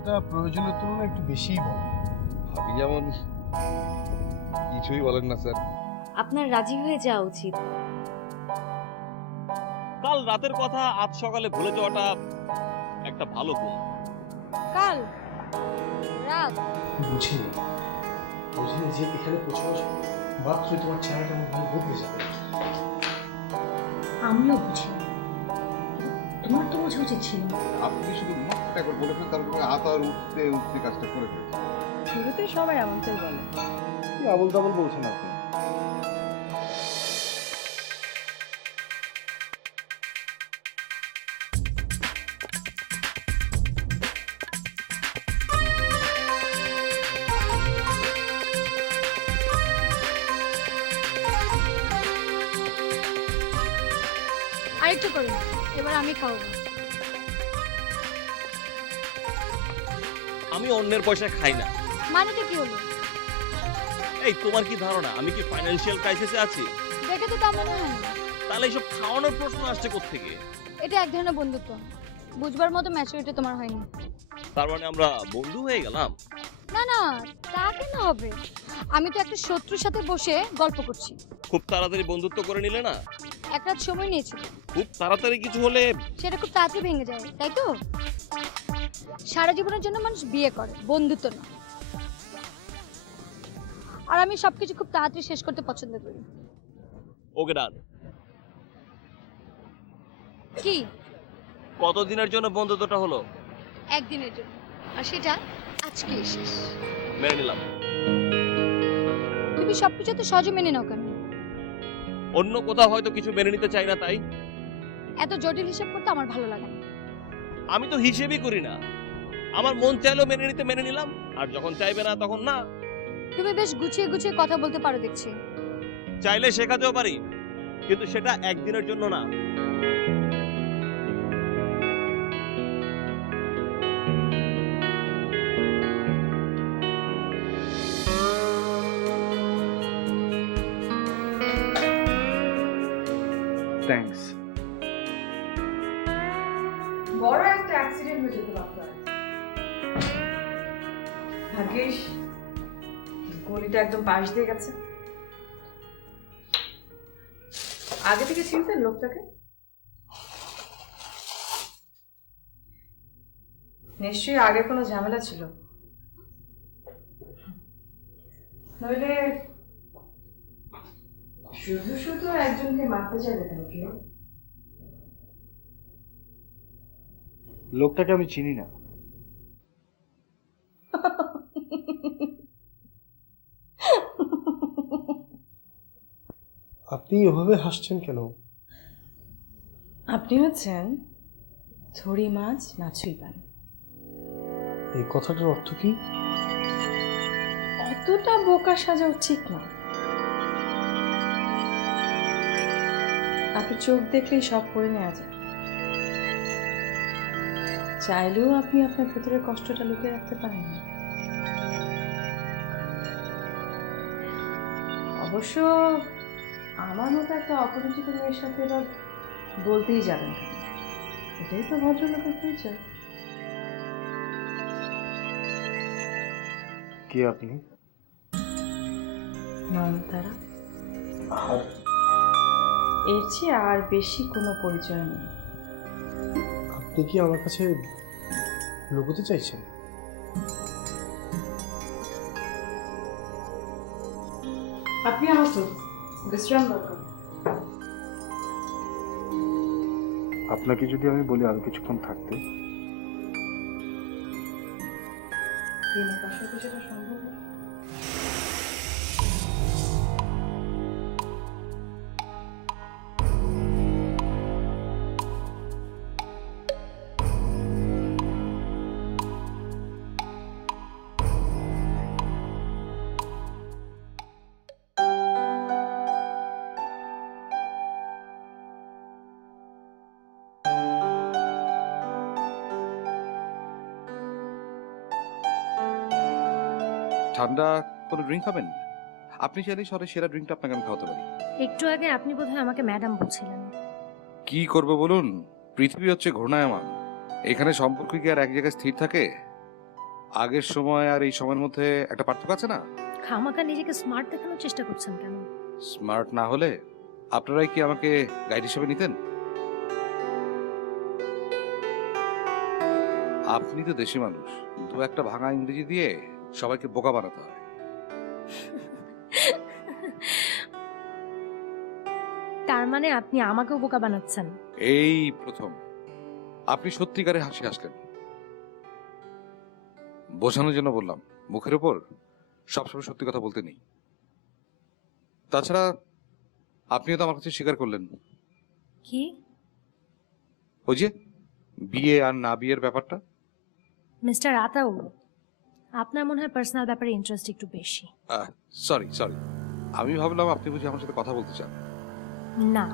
কথাটা প্রয়োজনের তুলনায় একটু বেশিই বলে। আপনি যেমন কিছুই বলেন না স্যার। আপনার রাজি হয়ে যাওয়া উচিত। কাল রাতের কথা আজ সকালে ভুলে যাওয়াটা একটা ভালো গুণ। কাল রাত বুঝিনি যে এখানে পৌঁছাবার মাত্রই তোমার চেহারাটা আমার ভাই বদলে যাবে। আমিও বুঝি, তোমার তো বোঝা উচিত ছিল। আপনি শুধু মুখটা একবার বলে ফেলেন, তারপরে আতার উঠতে উঠতে কাজটা করে ফেলছেন। শুরুতে সবাই এমনটাই বলে। কি আবল তাবল বলছেন আপনি? আরেকটু করুন, এবার আমি খাওয়াবো। আমি অন্যের পয়সা খাই না। মানেটা কি হলো? এই তোমার কি ধারণা আমি কি ফাইন্যান্সিয়াল ক্রাইসিসে আছি? দেখে তো তা মনে হয় না। তাহলে এইসব খাওয়ানোর প্রশ্ন আসছে কোত্থেকে? এটা এক ধরনের বন্ধুত্ব, বুঝবার মতো ম্যাচুরিটি তোমার হয়নি। তার মানে আমরা বন্ধু হয়ে গেলাম? না না, তা কেন হবে? আমি তো একটা শত্রুর সাথে বসে গল্প করছি। খুব তাড়াতাড়ি বন্ধুত্ব করে নিলে না? এক রাত সময় নিয়েছিল। খুব তাড়াতাড়ি কিছু হলে সেটা খুব তাড়াতাড়ি ভেঙে যায়, তাই তো? সারা জীবনের জন্য মানুষ বিয়ে করে, বন্ধুত্ব না। আর আমি সবকিছু খুব তাড়াতাড়ি শেষ করতে পছন্দ করি। ওকে ডান। কি? কতদিনের জন্য বন্ধুত্বটা হলো? একদিনের জন্য, আর সেটা আজকে শেষ। মেনে নিলাম। তুমি সবকিছু তো সহজে মেনে নাও কেন? অন্য কোথাও হয়তো কিছু মেনে নিতে চাই না, তাই। এত জটিল হিসাব করতে আমার ভালো লাগে না। আমি তো হিসেবই করি না। আমার মন চাইলেও মেনে নিতে মেনে নিলাম, আর যখন চাইবে না তখন না। তুমি বেশ গুছিয়ে গুছিয়ে কথা বলতে পারো দেখছি। চাইলে শেখাতেও পারি, কিন্তু সেটা একদিনের জন্য না। থ্যাঙ্কস। বড় একটা অ্যাক্সিডেন্ট হয়ে যেত আপনার। ভাগ্যিস গলিটা একদম পাশ দিয়ে গেছে। আগে থেকে চিনতেন লোকটাকে? নিশ্চয়ই আগে কোনো ঝামেলা ছিল, নইলে শুধু শুধু একজনকে মারতে যাবে কেন কেউ? লোকটাকে আমি চিনি না। আপনি এভাবে হাসছেন কেন? আপনি হচ্ছেন থরি মাছ মাছুই পান। এই কথাটার অর্থ কি? অতটা বোকা সাজা ঠিক না। আপনি চোখ দেখলেই সব করে নেওয়া যায়। চাইলেও আপনি আপনার ভেতরের কষ্টটা লুকিয়ে রাখতে পারেন না। অবশ্য আমার মতো একটা অপরিচিত মেয়ের সাথে এবার বলতেই যাবেন কেন? এটাই তো ভদ্রলোকের পরিচয়। কে আপনি? নয়নতারা। আর এর চেয়ে আর বেশি কোনো পরিচয় নেই। আপনি কি আমার কাছে লুকোতে চাইছেন? আপনি আমার তো বিশ্রাম দরকার। আপনাকে যদি আমি বলি আরো কিছুক্ষণ থাকতে? দিনের পাশাপাশি সেটা সম্ভব না। ঠান্ডা কোনো ড্রিঙ্ক খাবেন? আপনি চাইলে শহরের সেরা ড্রিঙ্কটা আপনাকে আমি খাওয়াতে পারি। একটু আগে আপনি বোধহয় আমাকে ম্যাডাম বলছিলেন। কি করবো বলুন, পৃথিবী হচ্ছে ঘূর্ণায়মান। এখানে সম্পর্ক কি আর এক জায়গায় স্থির থাকে? আগের সময় আর এই সময়ের মধ্যে একটা পার্থক্য আছে না? খামাখা নিজেকে স্মার্ট দেখানোর চেষ্টা করছেন কেন? স্মার্ট না হলে আপনারাই কি আমাকে গাইড হিসেবে নিতেন? আপনি তো দেশি মানুষ, দু একটা ভাঙা ইংরেজি দিয়ে সবাইকে বোকা বানাতে হয়। তার মানে আপনি আমাকেও বোকা বানাচ্ছেন? এই প্রথম আপনি সত্যিকারে হাসি হাসলেন। বোঝানোর জন্য বললাম, মুখের উপর সবসময় সত্যি কথা বলতে নেই। তাছাড়া আপনিও তো আমার কাছে স্বীকার করলেন কি? ওই যে বিয়ে আর না বিয়ের ব্যাপারটা। মিস্টার আতাউল, আপনার মনে হয় পার্সোনাল ব্যাপারে ইন্টারেস্ট একটু বেশি। সরি সরি, আমি ভাবলাম আপনি বুঝি আমার সাথে কথা বলতে চান। না,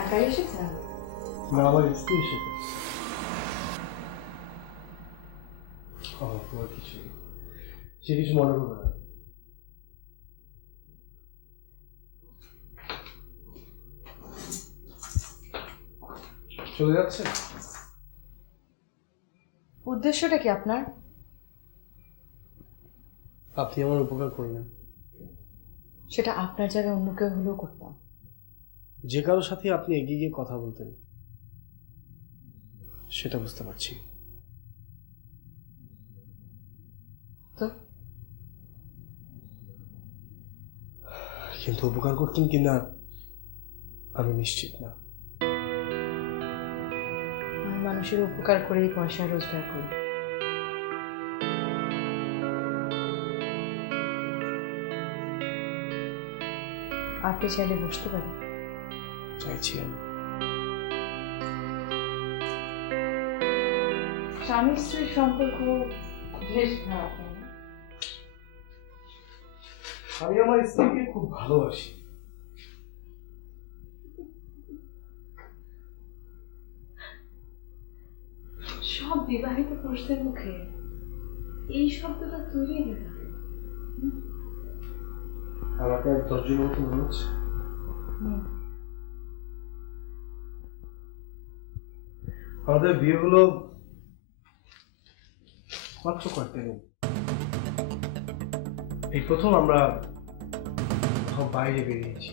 একাই এসেছেন? না, আমার স্ত্রী এসেছে। তোমার কিছু সে কিছু মনে করবে না। চলে যাচ্ছে? উদ্দেশ্যটা কি আপনার? আপনি আমার উপকার করলেন, সেটা আপনার জায়গায় অন্য কেউ হলেও করতাম। যে কারোর সাথে আপনি এগিয়ে গিয়ে কথা বলতেন, সেটা বুঝতে পারছি। তো কিন্তু উপকার করতেন কিনা আমি নিশ্চিত না। আমি মানুষের উপকার করেই পয়সা রোজগার করি। আপনি চাইলে বসতে পারেন। চাইছি আমি। স্বামী স্ত্রীর সম্পর্ক বেশ খারাপ, তাই না? আমি আমার স্ত্রীকে খুব ভালোবাসি। সব বিবাহিত পুরুষদের মুখে এই শব্দটা তৈরি দেখা। আমাকে আর 10 জনের মতো মনে হচ্ছে। আমাদের বিয়ে হলো মাত্র কয়েকদিন। এই প্রথম আমরা কোথাও বাইরে বেরিয়েছি।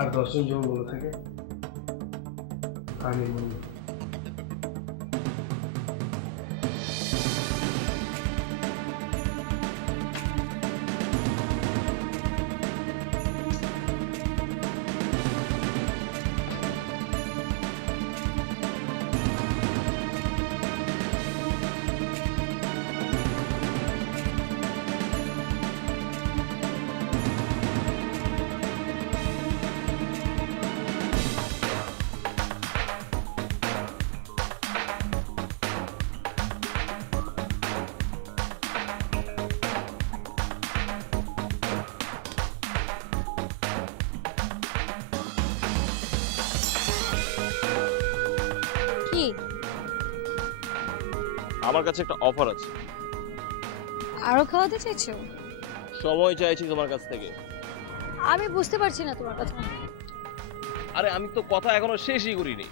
আর 10 জন যেমন বলে থাকে, আমি বলবো কি? আমার কাছে একটা অফার আছে। আরো খাওয়াতে চাইছো? সময় চাইছি তোমার কাছ থেকে। আমি বুঝতে পারছি না তোমার কথা। আরে আমি তো কথা এখনো শেষই করিনি।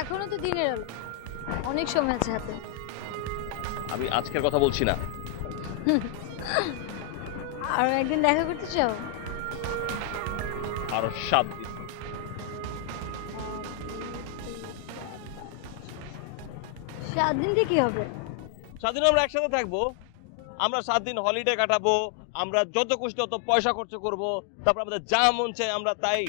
এখনো তো দিনের আলো, অনেক সময় আছে হাতে। আমি আজকের কথা বলছি না। আরো একদিন দেখা করতে চাও? আরো 7 দিন। 7 দিন দিয়ে কি হবে? 7 দিন আমরা একসাথে থাকবো। আমরা 7 দিন হলিডে কাটাবো। আমরা যত খুশি তত পয়সা খরচ করব। তারপর আমাদের যা মন চায় আমরা তাই।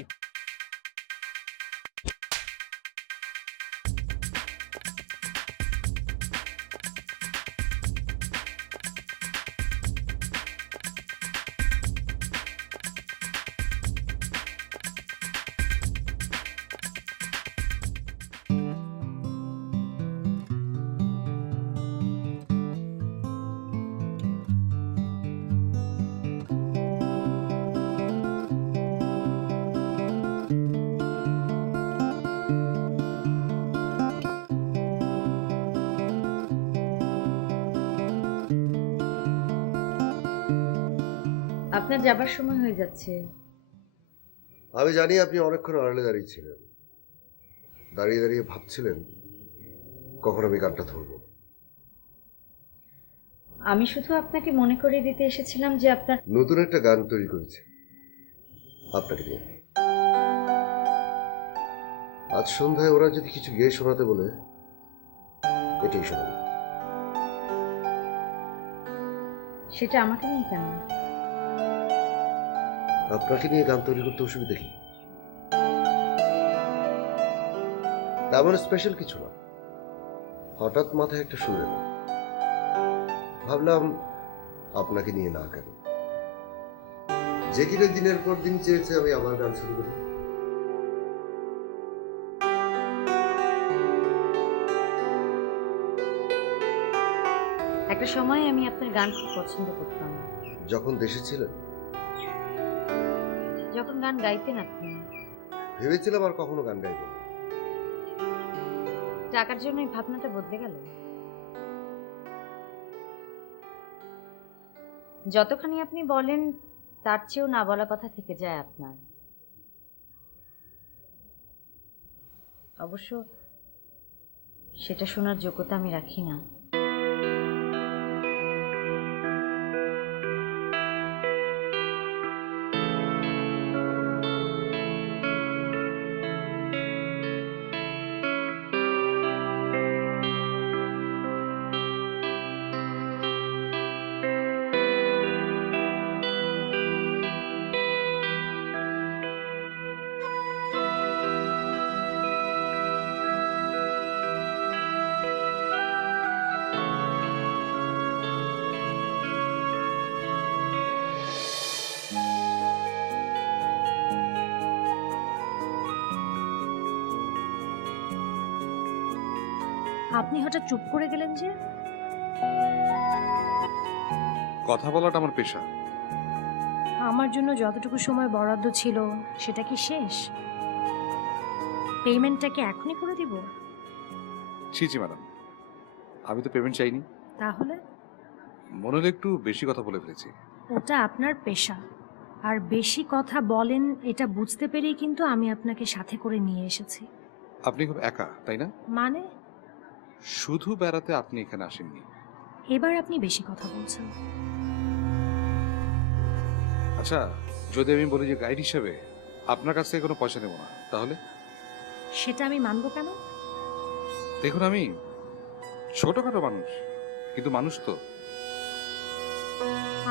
আপনার যাবার সময় হয়ে যাচ্ছে। আমি জানি আপনি অনেকক্ষণ আড়ালে দাঁড়িয়ে ছিলেন, দাঁড়িয়ে দাঁড়িয়ে ভাবছিলেন কখন আমি গানটা ধরবো। আমি শুধু আপনাকে মনে করিয়ে দিতে এসেছিলাম যে আপনার নতুন একটা গান তৈরি করেছি আপনাকে নিয়ে। আজ সন্ধ্যায় ওরা যদি কিছু গেয়ে শোনাতে বলে এটাই শোনাবে। সেটা আমাকে নিয়ে কেন? আপনাকে নিয়ে গান তৈরি করতে অসুবিধা কি? তেমন স্পেশাল কিছু না, হঠাৎ মাথায় একটা সুর এলো, ভাবলাম আপনাকে নিয়ে না কেন। যে কিনা দিনের পর দিন চেয়েছে আমি আবার গান শুরু করি। একটা সময় আমি আপনার গান খুব পছন্দ করতাম। যখন দেশে ছিলেন যখন গান গাইতেন আপনি, ভেবেছিলাম আর কখনো গান গাইব না। টাকার জন্য এই ভাবনাটা বদলে গেল। যতখানি আপনি বলেন তার চেয়েও না বলা কথা থেকে যায় আপনার। অবশ্য সেটা শোনার যোগ্যতা আমি রাখি না। আপনি হঠাৎ চুপ করে গেলেন যে? কথা বলাটা আমার পেশা। আমার জন্য যতটুকু সময় বরাদ্দ ছিল সেটা কি শেষ? পেমেন্টটা কি এখনই করে দিব? ছি ম্যাডাম, আমি তো পেমেন্ট চাইনি। তাহলে মনে হলো একটু বেশি কথা বলে ফেলেছি। ওটা আপনার পেশা, আর বেশি কথা বলেন এটা বুঝতে পেরেই কিন্তু আমি আপনাকে সাথে করে নিয়ে এসেছি। আপনি খুব একা, তাই না? মানে শুধু বেড়াতে আপনি এখানে আসেননি। এবার আপনি বেশি কথা বলছেন। আচ্ছা, যদি আমি বলি যে গাইড হিসেবে আপনার কাছ থেকে কোনো পয়সা নেব না, তাহলে? সেটা আমি মানবো কেন? দেখুন, আমি ছোটখাটো মানুষ, কিন্তু মানুষ তো।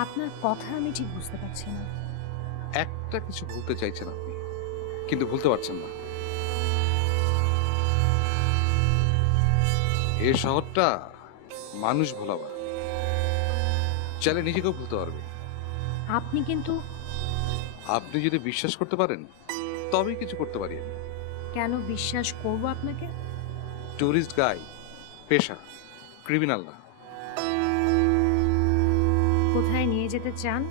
আপনার কথা আমি ঠিক বুঝতে পারছি না। একটা কিছু ভুলতে চাইছেন আপনি, কিন্তু ভুলতে পারছেন না। এই শহরটা মানুষ ভোলাবা, চাইলে নিজেকেও ভুলতে পারবে। আপনি কিন্তু আপনি যদি বিশ্বাস করতে পারেন তবেই কিছু করতে পারি আমি। কেন বিশ্বাস করব আপনাকে? ট্যুরিস্ট গাইড পেশা, ক্রিমিনাল না। কোথায় নিয়ে যেতে চান?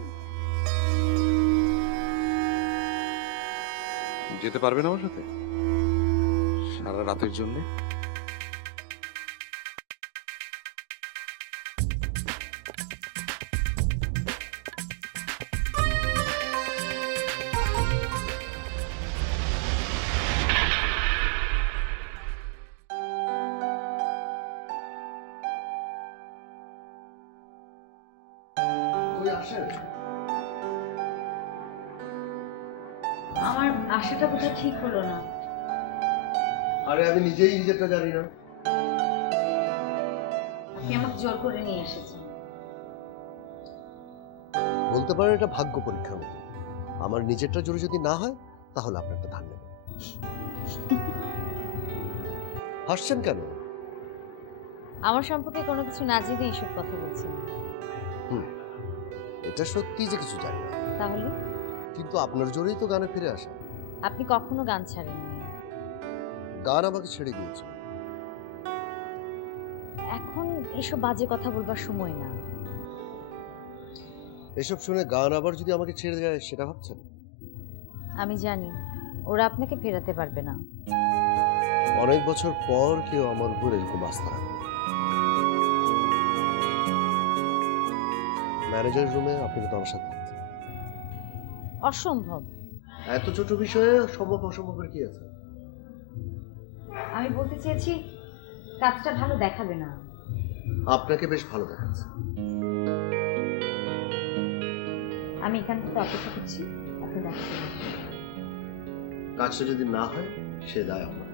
যেতে পারবেন আমার সাথে সারা রাতের জন্য? ওই আসেন। আমার আশাটা বোধহয় ঠিক হলো না। আরে আমি নিজেই নিজেরটা জানি না। আপনি আমাকে জোর করে নিয়ে এসেছেন। বলতে পারেন এটা ভাগ্য পরীক্ষার মতো। আমার নিজেরটা জোরে যদি না হয় তাহলে আপনারটা ধার নেব। হাসছেন কেন? আমার সম্পর্কে কোনো কিছু না জেনে এসব কথা বলছেন। এটা সত্যি যে কিছু জানি না, তাহলে কিন্তু আপনার জোরেই তো গানে ফিরে আসা। আপনি কখনো গান ছাড়েননি। গান আমাকে ছেড়ে গিয়েছে। এখন এসব বাজে কথা বলবার সময় না। এসব শুনে গান আবার যদি আমাকে ছেড়ে যায় সেটা ভাবছেন? আমি জানি ওরা আপনাকে ফেরাতে পারবে না। অনেক বছর পর কেউ আমার উপর এরকম আস্থা রাখে। ম্যানেজার রুমে আপনি তো আমার সাথে থাকতেন। অসম্ভব। এত ছোট বিষয়ে সম্ভব অসম্ভবের কি আছে? আমি বলতে চেয়েছি কাজটা ভালো দেখাবে না। আপনাকে বেশ ভালো দেখাচ্ছে। আমি এখান থেকে অপেক্ষা করছি, আপনি দেখাতে পারেন। কাজটা যদি না হয় সে দায় আমার।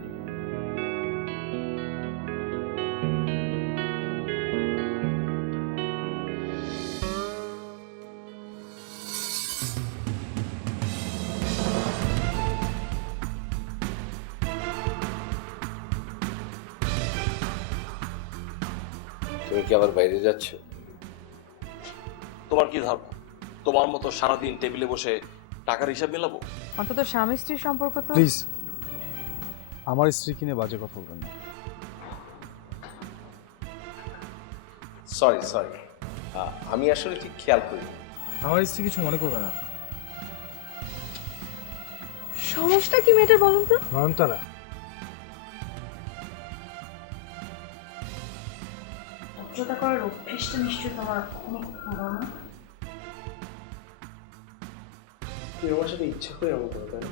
তুমি কি আবার বাইরে যাচ্ছ? তোমার কি ধারণা তোমার মতো সারাদিন টেবিলে বসে টাকার হিসাব মেলাবো? অন্তত স্বামী স্ত্রীর সম্পর্ক তো। প্লিজ আমার স্ত্রীকে নিয়ে বাজে কথা বলবেন না। সরি আমি আসলে ঠিক খেয়াল করি। আমার স্ত্রী কিছু মনে করবে না। সমস্যা কি মেয়েটার বলুন তো? নয়নতারা, ভদ্রতা করার অভ্যেসটা নিশ্চয়ই তোমার অনেক পুরনো। তুই আমার সাথে ইচ্ছা করে এমন করে, তাই না?